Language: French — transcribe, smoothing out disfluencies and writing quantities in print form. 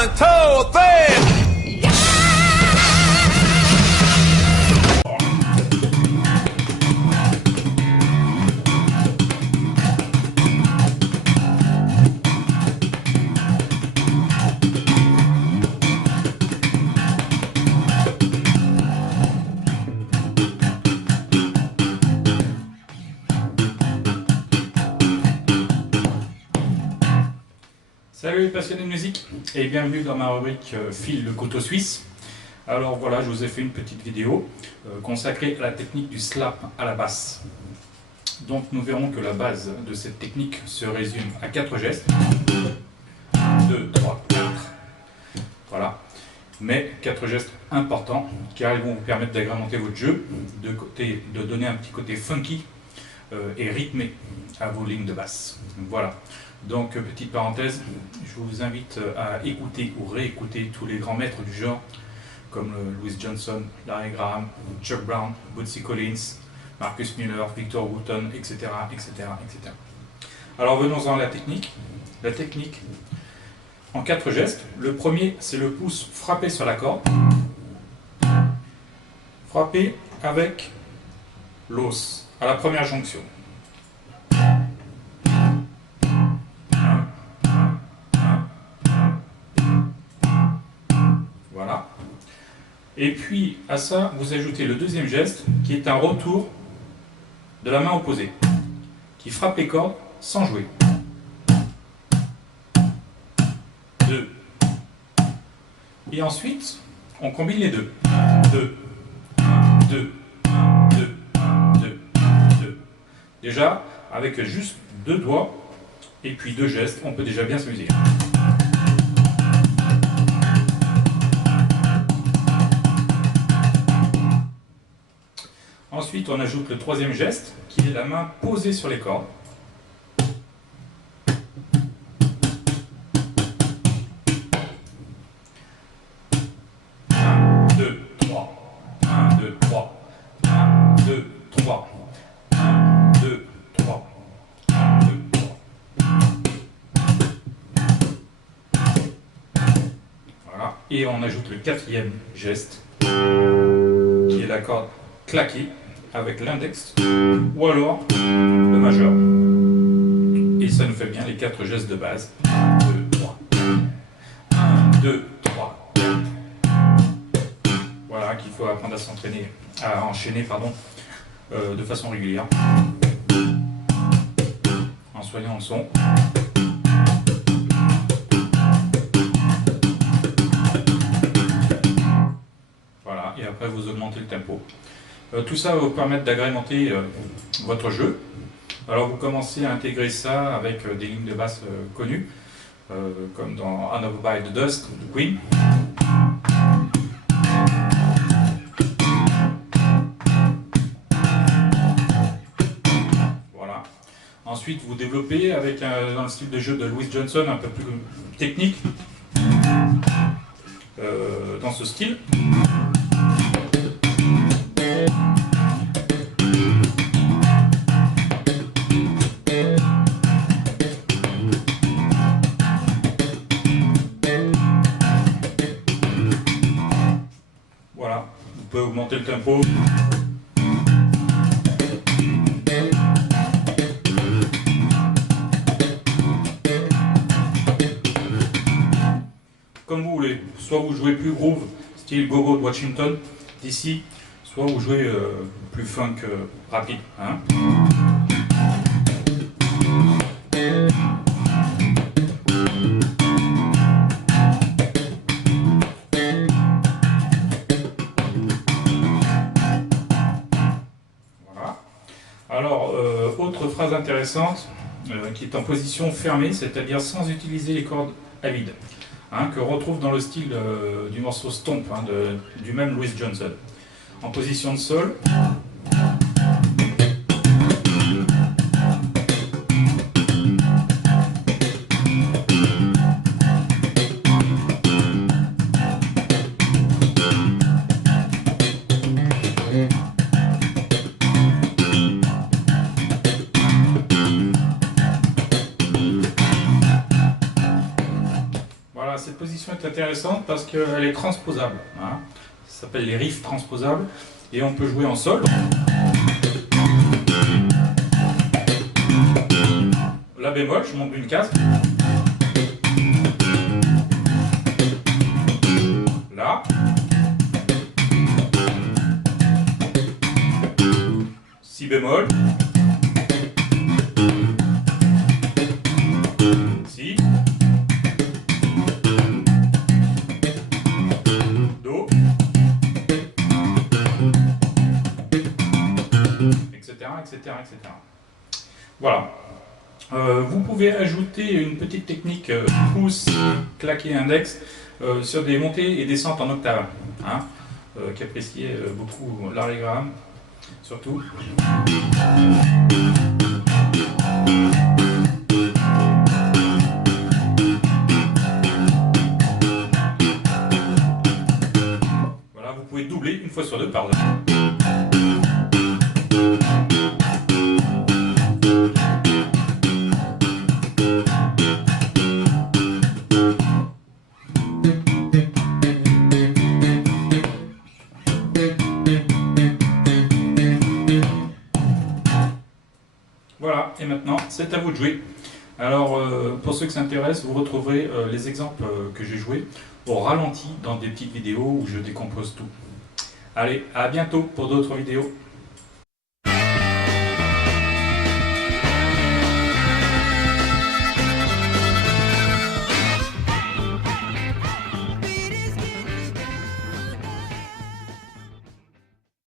One, two, three. Salut les passionnés de musique et bienvenue dans ma rubrique Fil le couteau suisse. Alors voilà, je vous ai fait une petite vidéo consacrée à la technique du slap à la basse. Donc nous verrons que la base de cette technique se résume à 4 gestes. 2, 3, 4. Voilà. Mais 4 gestes importants car ils vont vous permettre d'agrémenter votre jeu, de donner un petit côté funky et rythmé à vos lignes de basse. Voilà. Donc, petite parenthèse, je vous invite à écouter ou réécouter tous les grands maîtres du genre, comme Louis Johnson, Larry Graham, Chuck Brown, Bootsy Collins, Marcus Miller, Victor Wooten, etc., etc., etc. Alors, venons-en à la technique. La technique, en 4 gestes. Le premier, c'est le pouce frappé sur la corde. Frappé avec l'os à la première jonction. Et puis à ça, vous ajoutez le deuxième geste, qui est un retour de la main opposée, qui frappe les cordes sans jouer. 2. Et ensuite, on combine les deux. 2, 2, 2, 2, 2. Déjà, avec juste 2 doigts et puis 2 gestes, on peut déjà bien s'amuser. Ensuite, on ajoute le troisième geste, qui est la main posée sur les cordes. 1, 2, 3. 1, 2, 3. 1, 2, 3. 1, 2, 3. 1, 2, 3. Voilà. Et on ajoute le quatrième geste, qui est la corde claquée avec l'index ou alors le majeur. Et ça nous fait bien les 4 gestes de base. 1, 2, 3. 1, 2, 3. Voilà, qu'il faut apprendre à s'entraîner, à enchaîner, pardon, de façon régulière. En soignant le son. Voilà, et après vous augmentez le tempo. Tout ça va vous permettre d'agrémenter votre jeu. Alors vous commencez à intégrer ça avec des lignes de basse connues, comme dans Another by the Dust de Queen. Voilà. Ensuite vous développez avec dans le style de jeu de Louis Johnson un peu plus technique, dans ce style. Voilà, vous pouvez augmenter le tempo. Comme vous voulez, soit vous jouez plus groove, style Go-Go de Washington, d'ici, soit vous jouez plus funk rapide. Hein. Voilà. Alors, autre phrase intéressante, qui est en position fermée, c'est-à-dire sans utiliser les cordes à vide. Hein, que l'on retrouve dans le style du morceau Stomp, hein, du même Louis Johnson. En position de sol. cette position est intéressante parce qu'elle est transposable. Hein. Ça s'appelle les riffs transposables. Et on peut jouer en sol. La bémol, je monte d'une case. Là. Si bémol. Si. Do. Etc. Voilà. Vous pouvez ajouter une petite technique pouce, claqué, index sur des montées et descentes en octave, hein, qu'appréciait beaucoup Larry Graham, surtout. Voilà, vous pouvez doubler une fois sur deux par là. Voilà, et maintenant, c'est à vous de jouer. Alors, pour ceux qui s'intéressent, vous retrouverez les exemples que j'ai joués au ralenti dans des petites vidéos où je décompose tout. Allez, à bientôt pour d'autres vidéos.